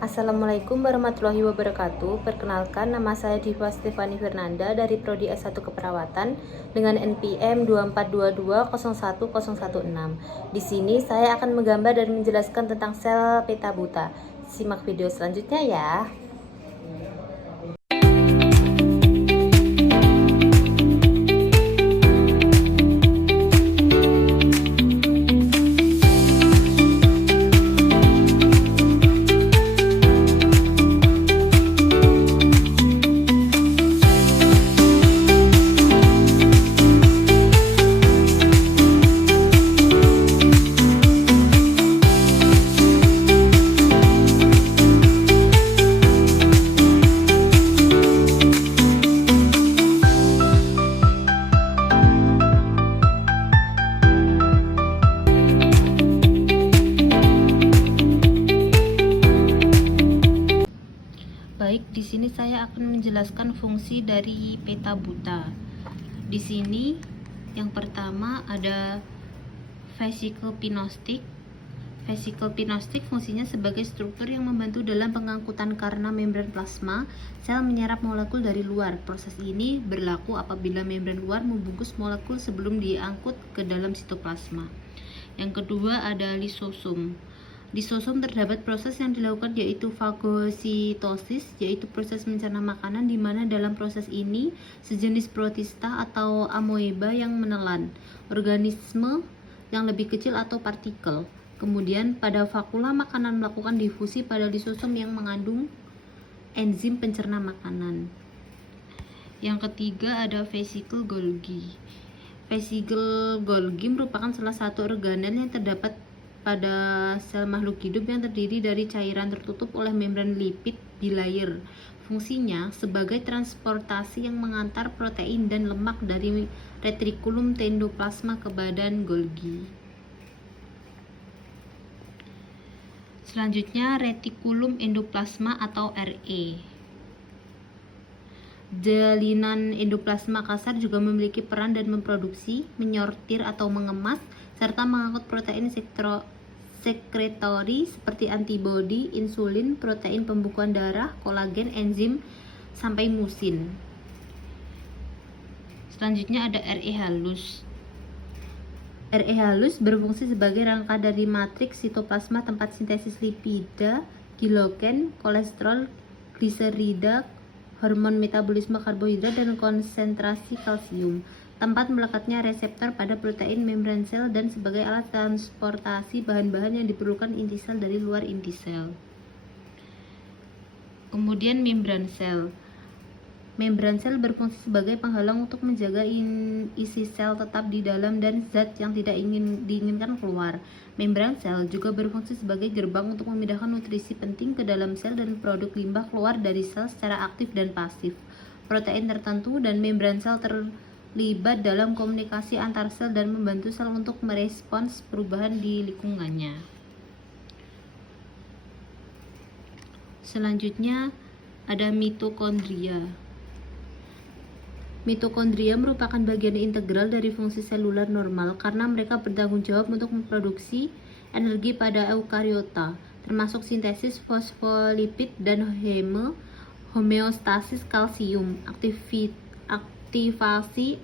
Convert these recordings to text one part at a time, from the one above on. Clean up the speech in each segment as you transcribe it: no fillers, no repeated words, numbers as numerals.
Assalamualaikum warahmatullahi wabarakatuh. Perkenalkan, nama saya Diva Stefani Fernanda dari Prodi S1 Keperawatan dengan NPM 2422010116. Di sini saya akan menggambar dan menjelaskan tentang sel peta buta. Simak video selanjutnya ya. Baik, di sini saya akan menjelaskan fungsi dari peta buta. Di sini yang pertama ada vesicle pinostik. Vesicle pinostik fungsinya sebagai struktur yang membantu dalam pengangkutan karena membran plasma. Sel menyerap molekul dari luar. Proses ini berlaku apabila membran luar membungkus molekul sebelum diangkut ke dalam sitoplasma. Yang kedua ada lisosom. Lisosom terdapat proses yang dilakukan yaitu fagositosis, yaitu proses mencerna makanan, di mana dalam proses ini sejenis protista atau amoeba yang menelan organisme yang lebih kecil atau partikel. Kemudian pada vakula makanan melakukan difusi pada lisosom yang mengandung enzim pencerna makanan. Yang ketiga ada vesicle Golgi. Vesicle Golgi merupakan salah satu organel yang terdapat pada sel makhluk hidup yang terdiri dari cairan tertutup oleh membran lipid bilayer. Fungsinya sebagai transportasi yang mengantar protein dan lemak dari retikulum endoplasma ke badan Golgi. Selanjutnya retikulum endoplasma atau RE. Jalinan endoplasma kasar juga memiliki peran dan memproduksi, menyortir atau mengemas, serta mengangkut protein sekretori seperti antibodi, insulin, protein pembekuan darah, kolagen, enzim, sampai musin. Selanjutnya ada RE halus. RE halus berfungsi sebagai rangka dari matriks sitoplasma tempat sintesis lipida, glykogen, kolesterol, gliserida, hormon metabolisme karbohidrat, dan konsentrasi kalsium. Tempat melekatnya reseptor pada protein membran sel dan sebagai alat transportasi bahan-bahan yang diperlukan inti sel dari luar inti sel. Kemudian membran sel. Membran sel berfungsi sebagai penghalang untuk menjaga isi sel tetap di dalam dan zat yang tidak diinginkan keluar. Membran sel juga berfungsi sebagai gerbang untuk memindahkan nutrisi penting ke dalam sel dan produk limbah keluar dari sel secara aktif dan pasif. Protein tertentu dan membran sel terlibat dalam komunikasi antar sel dan membantu sel untuk merespons perubahan di lingkungannya. Selanjutnya ada mitokondria. Mitokondria merupakan bagian integral dari fungsi seluler normal karena mereka bertanggung jawab untuk memproduksi energi pada eukariota, termasuk sintesis fosfolipid dan homeostasis kalsium, aktivasi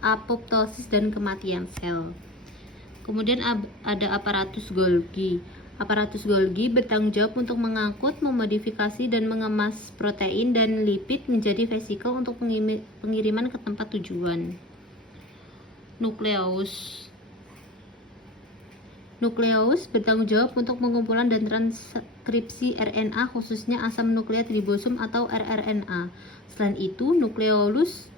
apoptosis dan kematian sel. Kemudian ada aparatus Golgi. Aparatus Golgi bertanggung jawab untuk mengangkut, memodifikasi, dan mengemas protein dan lipid menjadi vesikel untuk pengiriman ke tempat tujuan. Nukleus. Nukleus bertanggung jawab untuk pengumpulan dan transkripsi RNA, khususnya asam nukleat ribosom atau rRNA. Selain itu, nukleolus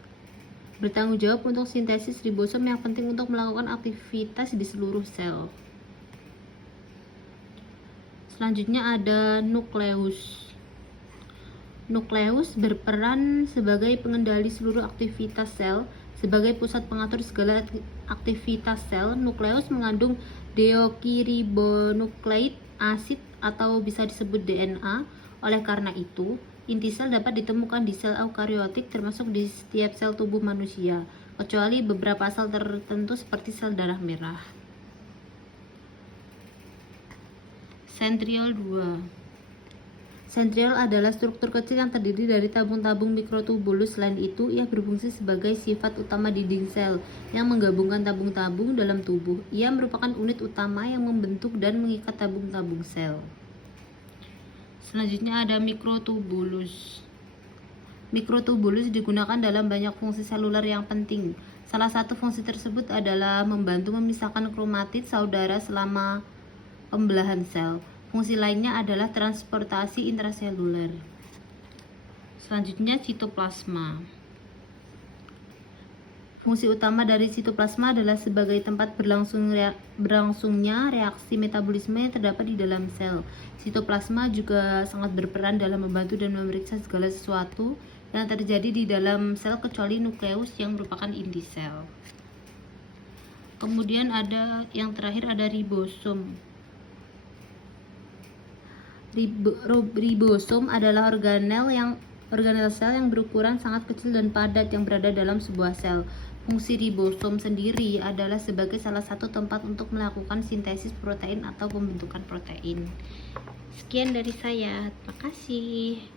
bertanggung jawab untuk sintesis ribosom yang penting untuk melakukan aktivitas di seluruh sel. Selanjutnya ada nukleus. Nukleus berperan sebagai pengendali seluruh aktivitas sel. Sebagai pusat pengatur segala aktivitas sel, nukleus mengandung deoksiribonukleik asid atau bisa disebut DNA. Oleh karena itu, inti sel dapat ditemukan di sel eukariotik termasuk di setiap sel tubuh manusia, kecuali beberapa sel tertentu seperti sel darah merah. Centriole 2. Centriole adalah struktur kecil yang terdiri dari tabung-tabung mikrotubulus. Selain itu, ia berfungsi sebagai sifat utama dinding sel yang menggabungkan tabung-tabung dalam tubuh. Ia merupakan unit utama yang membentuk dan mengikat tabung-tabung sel. Selanjutnya ada mikrotubulus. Mikrotubulus digunakan dalam banyak fungsi seluler yang penting. Salah satu fungsi tersebut adalah membantu memisahkan kromatid saudara selama pembelahan sel. Fungsi lainnya adalah transportasi intraseluler. Selanjutnya sitoplasma. Fungsi utama dari sitoplasma adalah sebagai tempat berlangsungnya reaksi metabolisme yang terdapat di dalam sel. Sitoplasma juga sangat berperan dalam membantu dan memeriksa segala sesuatu yang terjadi di dalam sel kecuali nukleus yang merupakan inti sel. Kemudian ada yang terakhir ada ribosom. Ribosom adalah organel sel yang berukuran sangat kecil dan padat yang berada dalam sebuah sel. Fungsi ribosom sendiri adalah sebagai salah satu tempat untuk melakukan sintesis protein atau pembentukan protein. Sekian dari saya, terima kasih.